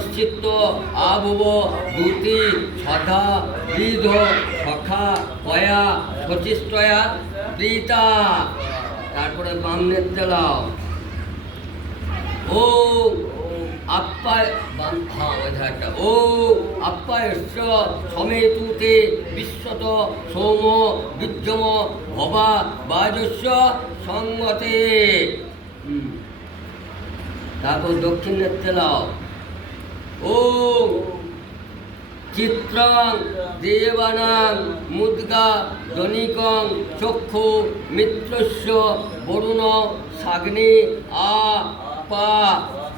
নশ্চিত্ত আভুব দ্যুতি সধা বিধ সখা, কয়া শচিষ্টয়া প্রীতা। তারপরে বাম নেত্রে লাও ও আপ্পায় হ্যাঁ ও আপ্পায়স্য সমেতুতে বিশ্বত সোম বীর্যম ভবা বাজস্য সঙ্গতে। তারপর দক্ষিণ নেত্রে ও চিত্রং দেবানাং মুদ্গা জনিকং চক্ষু মিত্রস্য বরুণ সাগ্নি আ পা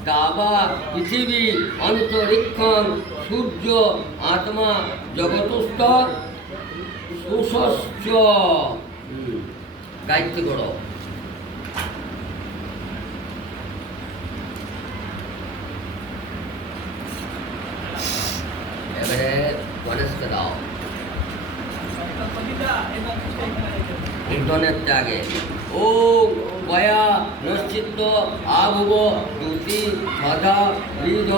দাবা পৃথিবী অন্তরিক্ষং সূর্য আত্মা জগতস্থ সুষশ্চ হুম, গায়ত্রী করো কীর্তনের ত্যাগে ও বয়া নিশ্চিত আভুব দ্যুতি সধা বৃধ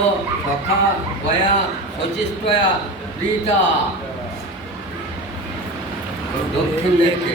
সখা বয়া শচিষ্টয়া প্রীতা দক্ষিণ দিকে।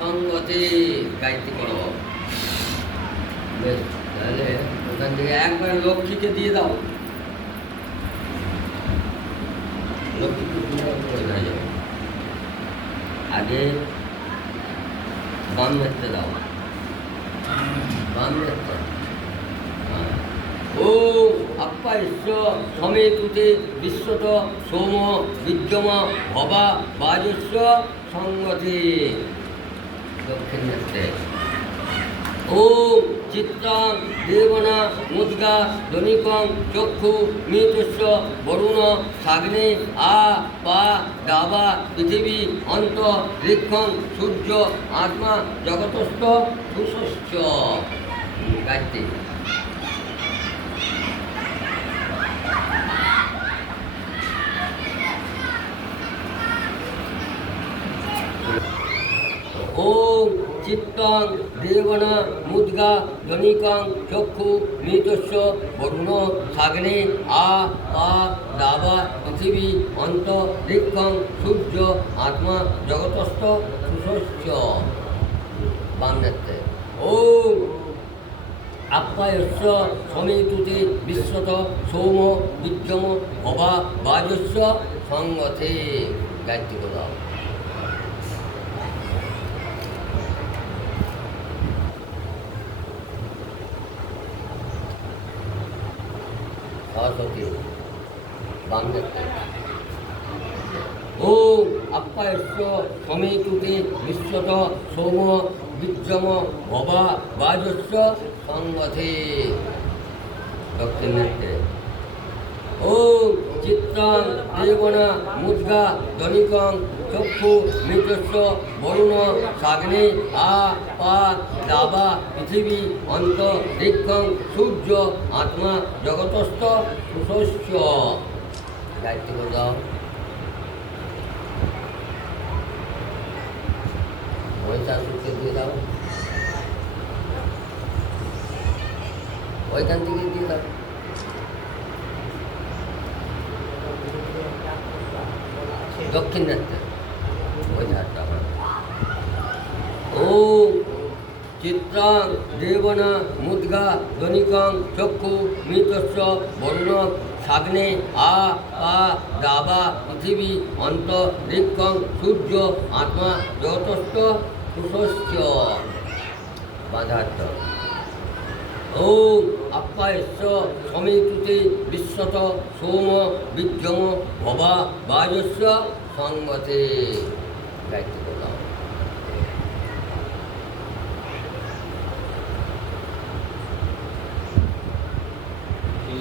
সঙ্গতে গাইতে করো বেশ, তাহলে ওখান থেকে একবার লক্ষ্মীকে দিয়ে দাও। লক্ষ্মীকে আগে বাম নেত্রে দাও। বাম নেত্রে হ্যাঁ। ও আপ্যায়স্য সমেতুতে বিশ্বত সোম, বিদ্যম, ভবা বাজস্য সঙ্গতি। দক্ষিণ নেত্রে ও চিত্তাং দেবনা মুদ্গা ধনিকং চক্ষু মৃতস্য বরুণ সাগ্নে আ পা দাবা পৃথিবী অন্ত ঋক্ষং সূর্য আত্মা জগতস্থ সুষশ্চ গায়ত্রী ওম চিত্তং দেবনা মুদ্গা ধনিকং চক্ষু মৃতস্য বরুণ সাগ্নে আ, পা, দাবা, পৃথিবী, অন্ত ঋক্ষং সূর্য, আত্মা, জগতস্থ সুষস্য বাম নেত্রে। ওম আপ্যায়স্য সমেতুতে বিশ্বত সৌম বিদ্যম ভবা বাজস্য সঙ্গতে। গায়ত্রী দাও সরস্বতী বাম নেত্রে ও আপ্যায়স্য সমেতুতে বিশ্বত সৌম বিদ্যম ভবা বাজস্য সঙ্গথে দক্ষিণ ও চিত্রাং দেবনা মুদ্গা জনিকং চক্ষু মৃতস্য বরুণ, সাগ্নে আ পা, দাবা, পৃথিবী, অন্ত ঋক্ষং সূর্য, আত্মা, জগতস্থ সুষস্য দায়িত্ব করে দাও। মহিষাসুরকে দিয়ে দাও। ওইখান থেকে দিয়ে দাও। দক্ষিণ নেত্রে চিত্রাং, দেবনা, মুদ্গা, ধনিকং, চক্ষু, মৃতস্য, বরুণ, সাগ্নে, আ, পা, দাবা, পৃথিবী, অন্ত ঋক্ষং সূর্য, আত্মা জগতস্থ সুষস্য বাধার্থ। ও আপ্যায়স্য সমেতুতে বিশ্বত সোম বিদ্যম ভবা বাজস্য সঙ্গতে। গায়ত্রী করলাম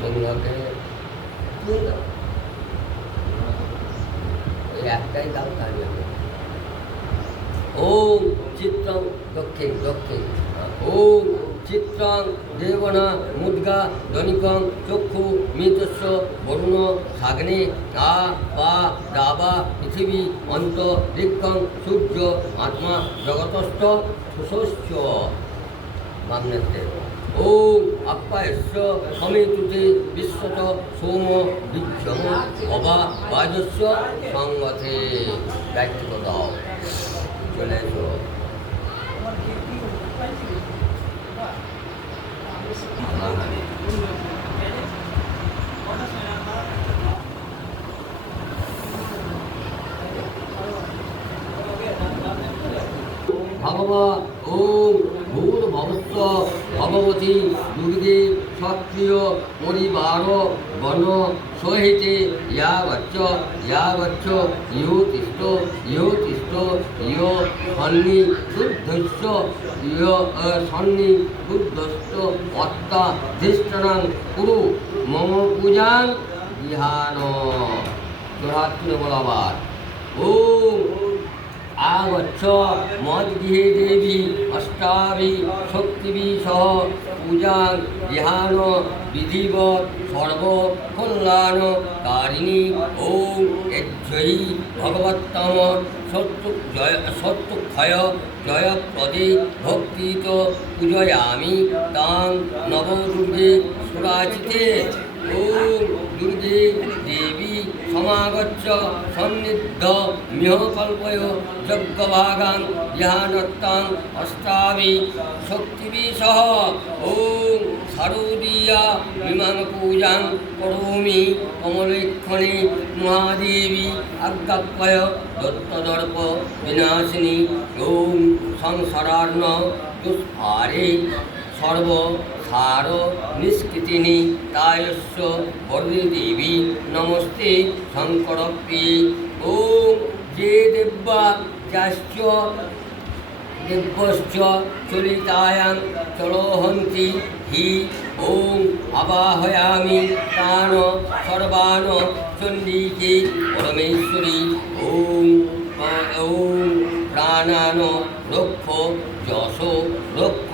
সঙ্গতে দক্ষিণ দক্ষিণ ওম চিত্রাং দেবনা মুদ্গা ধনিকং চক্ষু মৃতস্য বরুণ সাগ্নে আ পা দাবা পৃথিবী অন্ত ঋক্ষং সূর্য আত্মা জগতস্থ সুষস্য ওম আপ্যায়স্য সমেতুতে বিশ্বত সোম বিক্ষম অবা বাজস্য দায়িত্ব দাও চলে এসো। ভগবা ওম ভূর ভবস্ব ভগবতী দুর্গে সক্রিয় পরিবার গণ সহিতে ইয়া গচ্ছ ইয়া গচ্ছ ইহ তিষ্ঠ ইহ তিষ্ঠ ইহ সন্নি শুদ্ধস্য ইহ সন্নি শুদ্ধস্য অত্তা ধিষ্ঠনাং কুরু, মম পূজাং বিহান। জোড়াত্মীয় বলাবার ওম আগচ্ছ মদ্গৃহে দেবী অষ্টাবি শক্তিবি সহ পূজাং ধ্যান বিধিবৎ সর্ব কল্যাণ কারিণী ওম যজয়ী ভগবত্তম সত্য জয় সত্যক্ষয় জয়প্রদে ভক্তিত পূজয়ামি তাং নবদুর্গে সুরাচিতে ওম দুর্গে দেবী সমাগচ্ছ সন্নিধ্য মিহ কল্পয় যজ্ঞভাগাং জ্ঞানত্তাং অষ্টাবি শক্তিবি সহ। ওম শারদীয়া বিমান পূজাং করোমি কমলেক্ষণে মহাদেবী আজ্ঞাপয় দত্তদর্প বিনাশিনী। ওম সংসারার্ণ দুষ্পারে সর্ব সার নিষ্কৃতিনি তায়স্য বর্ণী দেবী নমস্তে শঙ্কর প্রিয়ে ওম যে দেব্যা যাশ্চ দেব্যশ্চ চলিতায়াং চলোহন্তি। হি ওম আবাহয়ামি তান সর্বান চণ্ডীকে পরমেশ্বরী। ওম ওম প্রাণান রক্ষ যশ রক্ষ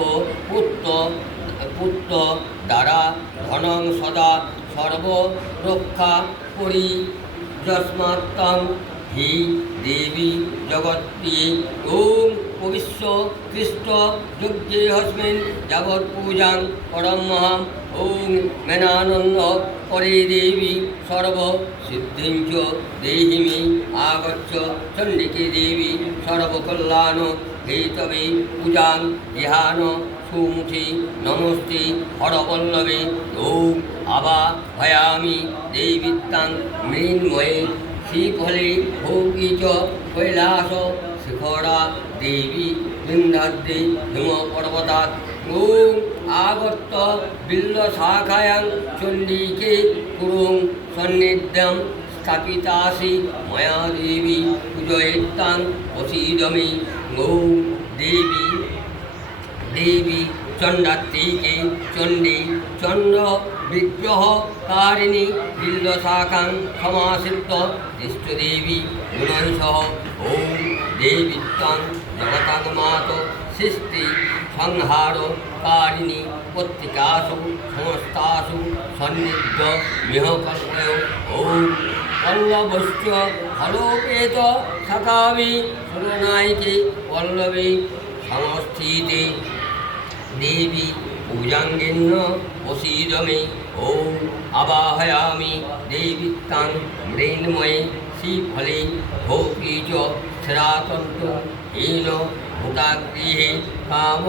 পুত্র পুত্র দ্বারা ধনং সদা সর্ব রক্ষা করি। যস্মাত্তাং হি দেবী জগৎপ্রিয়ে ওম পবিশ্ব কৃষ্ণ যজ্ঞে হস্মিন জগৎ পূজাং পরমহম ওম মেনানন্দ পরে দেবী সর্ব সিদ্ধিং চ দেহি আগচ্ছ চণ্ডিকে দেবী সর্বকল্যাণ। হেতবে পূজাং ধ্যান সুমুখী নমস্তে, হরবল্লভে। ওম আবা ভয়ামি দেবিত্তাং মৃন্ময়ে। শ্রীফলে ভোগী চ কৈলাস শিখরা দেবী বৃন্দাদ্রি হিম পর্বতাৎ ওম আগত্য বিল্ল শাখায়াং চণ্ডীকে কুরুং সন্নিধ্যং স্থাপিতাসি ময়া দেবী পূজয়িত্তাং প্রসীদমে ওম দেবী দেবী চণ্ডাত্রীকে চণ্ডী চন্দ্র বিগ্রহ কারিণী বিল্লশাখাং সমাসিত ইষ্টদেবী গুণসহ ওম দেবিত্তাং জগতাগমাত সৃষ্টি সংহার কারিণী পত্রিকাসু সমস্তাসু সন্নিধ্য মিহ কল্পয় ওম পল্লবশ্চ ফলোপেত সকামি সুরনায়িকে পল্লবে সংস্থিতে দেবী পূজাঙ্গিন্য প্রসীদমে ওম আবাহয়ামি দেবিত্তাং মৃন্ময়ে শ্রীফলে ভোগী চ স্থিরাতন্ত হীন ভূতাগৃহে কাম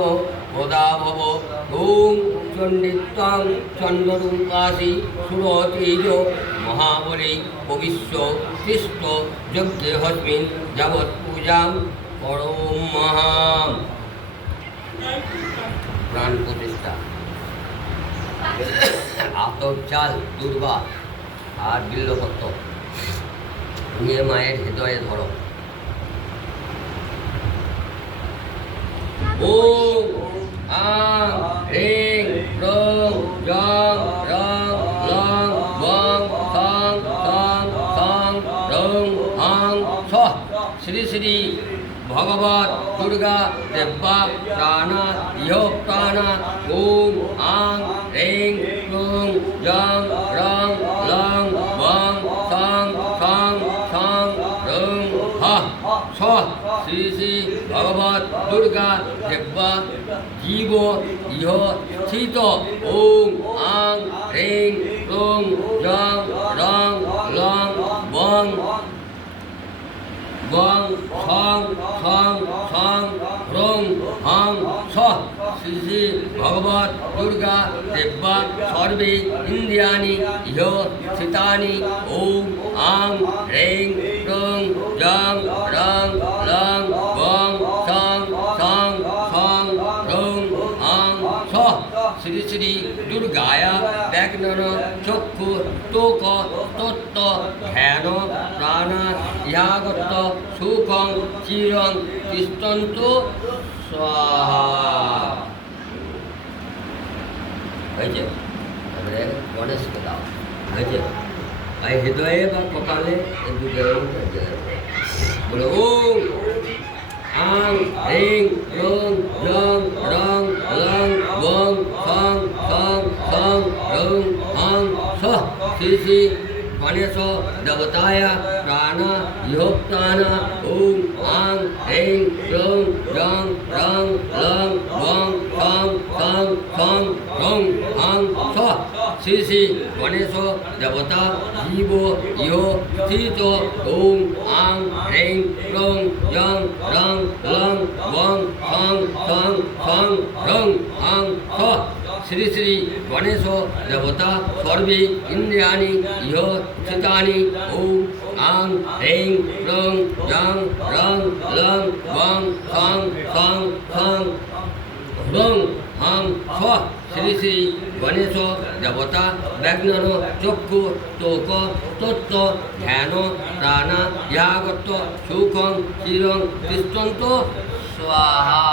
প্রদাভব। ওম চণ্ডিত্বাং চন্দ্ররূপাসি সুরতেজ মহাবলী ভবিষ্য তিষ্ঠ যজ্ঞে হস্মিন যাবৎ পূজাং করোম মহাম প্রাণ প্রতিষ্ঠা। আতর চাল দুর্বা আর বিল্লপত্র। নিয়ে মায়ের হৃদয়ে ধরো। ওম আং হ্রিং রং, জং, রং, লং, বং, সং রং ছ শ্রী শ্রী ভগবত দুর্গা দেব্যা প্রাণা ইহ প্রাণা ওম, আং, রেং ক্লুং জং রং, লং, বং, সং সং সং, রং, হা। স, শ্রী শ্রী ভগবত দুর্গা দেব্যা জীব, ইহ, স্থিত, ওম, আং, রেং ক্লুং জং রং, লং, বং বং সং সং সং রং, হং স শ্রী শ্রী ভগবত, দুর্গা দেব্যা সর্বে, ইন্দ্রিয়াণি, ইহ স্থিতানি ওম আং রেং, রং, জং, রং, লং বং সং সং সং, রং আং স শ্রী শ্রী দুর্গায়া ব্যাঘ্নন চক্ষু তোক তত্ত্ব ধ্যান প্রাণ ইয়াগত সুখং চিরং তিষ্টন্তু স্বাহা হয়েছে এবারে গণেশকে দাও হয়েছে আর হৃদয়ে বা কপালে এই দুটো বলে ওম আং রিং রং রং রং লং বং সং সং সং রং হং স শ্রী শ্রী গণেশ দেবতায় প্রাণ ইহোক্তান ওম আং রিং রং রং রং লং বং সং সং সং রং হং স শ্রী শ্রী গণেশ দেবতা জীব ইহ স্থিত ওম আং রিং রং জং রং লং বং সং সং সং রং শ্রী শ্রী গণেশ দেবতা সর্বে ইন্দ্রিয়াণি ইহ স্থিতানি ওম আং রিং রং জং রং লং বং সং সং সং রং হাং স শ্রী শ্রী গণেশ দেবতা ব্যাঘ্নন চক্ষু তোক তত্ত্ব ধ্যান প্রাণ ইয়াগত সুখং চিরং তিষ্টন্ত স্বাহা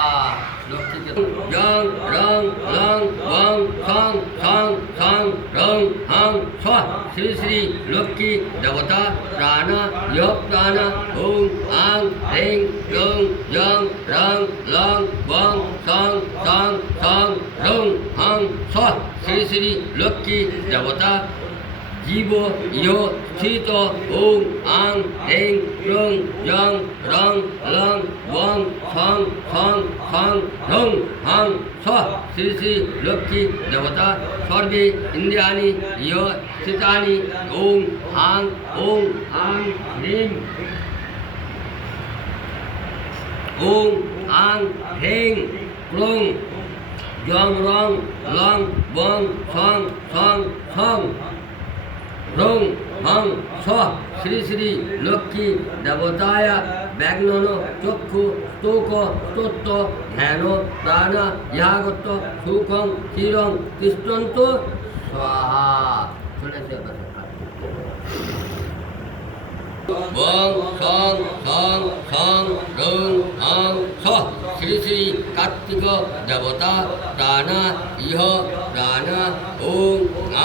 জং রং লং বং সং সং সং রং, হং স শ্রী লক্ষ্মী দেবতা প্রাণ ইহ প্রাণ আং রিং রং জং রং, লং বং সং সং সং, রং, হং স শ্রী শ্রী লক্ষ্মী দেবতা জীব ইহ স্থিত ওম আং রিং রং জং রং লং বং সং সং সং রং হং স শ্রী শ্রী লক্ষ্মী দেবতা সর্বে ইন্দ্রিয়াণি ইহ স্থিতানি ওম আং ওম আং রিং ওম আং হ্রেং ক্লং জং রং লং বং সং সং সং রং, হং, স, শ্রী শ্রী লক্ষ্মী দেবতায় ব্যাঘ্নন চক্ষু, স্তোক তত্ত্ব ধ্যান প্রাণ ইয়াগত সুখং চিরং তিষ্টন্ত স্বাহা। শুনেছে বং, সং সং সং, রং, হং, স, শ্রী শ্রী কার্তিক দেবতা, প্রাণ, ইহ, প্রাণ ওম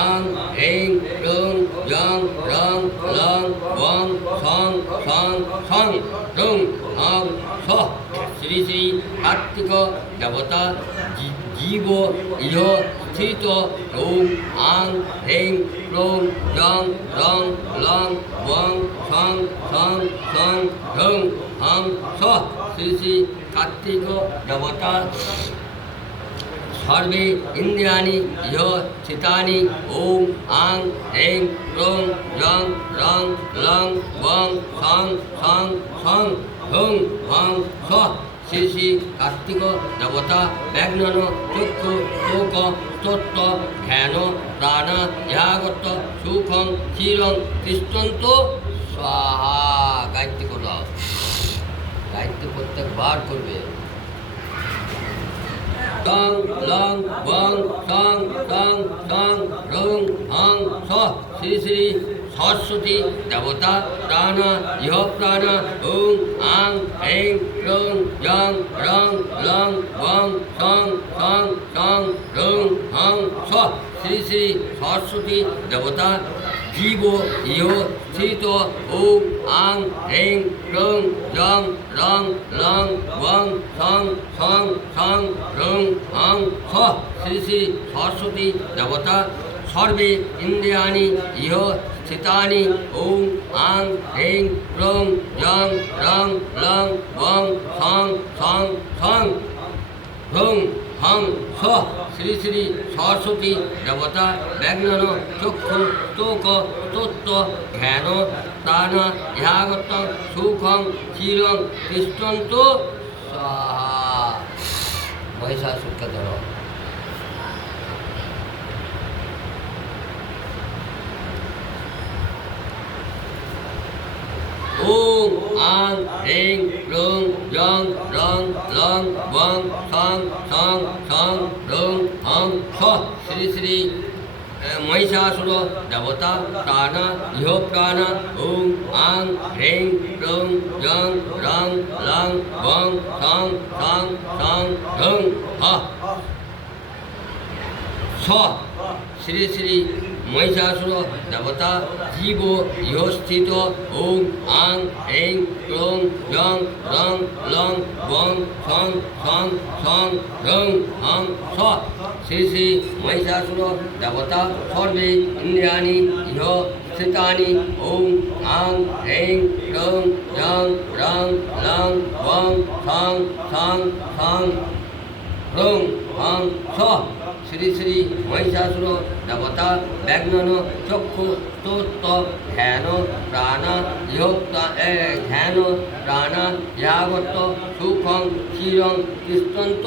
আং রিং রং জং রং লং বং সং সং সং রং হং স শ্রী শ্রী কার্তিক দেবতা জীব ইহ স্থিত ওম আং রিং রং জং রং লং বং সং সং সং রং হং স শ্রী শ্রী কার্তিক দেবতা সর্বে ইন্দ্রিয়াণি ইহ চিতানি ওম আং রিং রং জং রং লং বং সং সং সং হং হং স শ্রী শ্রী কার্তিক দেবতা ব্যাঘ্নন চক্ষু শোক তত্ত্ব ধ্যান প্রাণ ইয়াগত সুখং চিরং তিষ্টন্ত স্বাহা গায়ত্রী করো গায়ত্রী প্রত্যেকবার করবে টং লং বং টং টং টং রং হং স শ্রী শ্রী সরস্বতী দেবতা প্রাণ ইহ প্রাণ ওং আং এং ক্রং যং রং লং বং সং সং সং রং হং স শ্রী শ্রী সরস্বতী দেবতা জীব ইহ স্থিত ওং আং এং ক্রং যং রং লং বং সং সং সং রং হং স শ্রী শ্রী সরস্বতী দেবতা সর্বে ইন্দ্রিয়াণি ইহ স্থিতানি ওং আং হেং ক্রং যং রং লং বং সং সং সং হং হং স শ্রী শ্রী সরস্বতী দেবতা ব্যগ্নন চক্ষু তোক তত্ত্ব ধ্যান প্রাণ ইহাগত সুখং চিরং স্বাহা। মহিষাসুরকে ধরো। ওম আং হ্রিং রুং জং রং লং বং সং সং সং রুং হং স শ্রী শ্রী মহিষাসুর দেবতা প্রাণ ইহ প্রাণ ওং আং হ্রিং রুং জং রং লং বং সং সং সং রুং হ স শ্রী শ্রী মহিষাসুর দেবতা জীব ইহস্থিত ওং, আং এং ক্রং যং, রং, লং, বং সং সং সং রং হং, স। শ্রী শ্রী মহিষাসুর দেবতা সর্বে ইন্দ্রিয়াণি ইহ স্থিতানি ওং, আং এং ক্রং যং, রং, লং, বং সং সং সং রং হং, স। শ্রী শ্রী মহিষাসুর দেবতা ব্যগ্নন চক্ষু স্তোত্ত ধ্যান প্রাণ ইহোক্ত ধ্যান প্রাণ ইয়াগত সুখং ক্ষীরং তিষ্টন্ত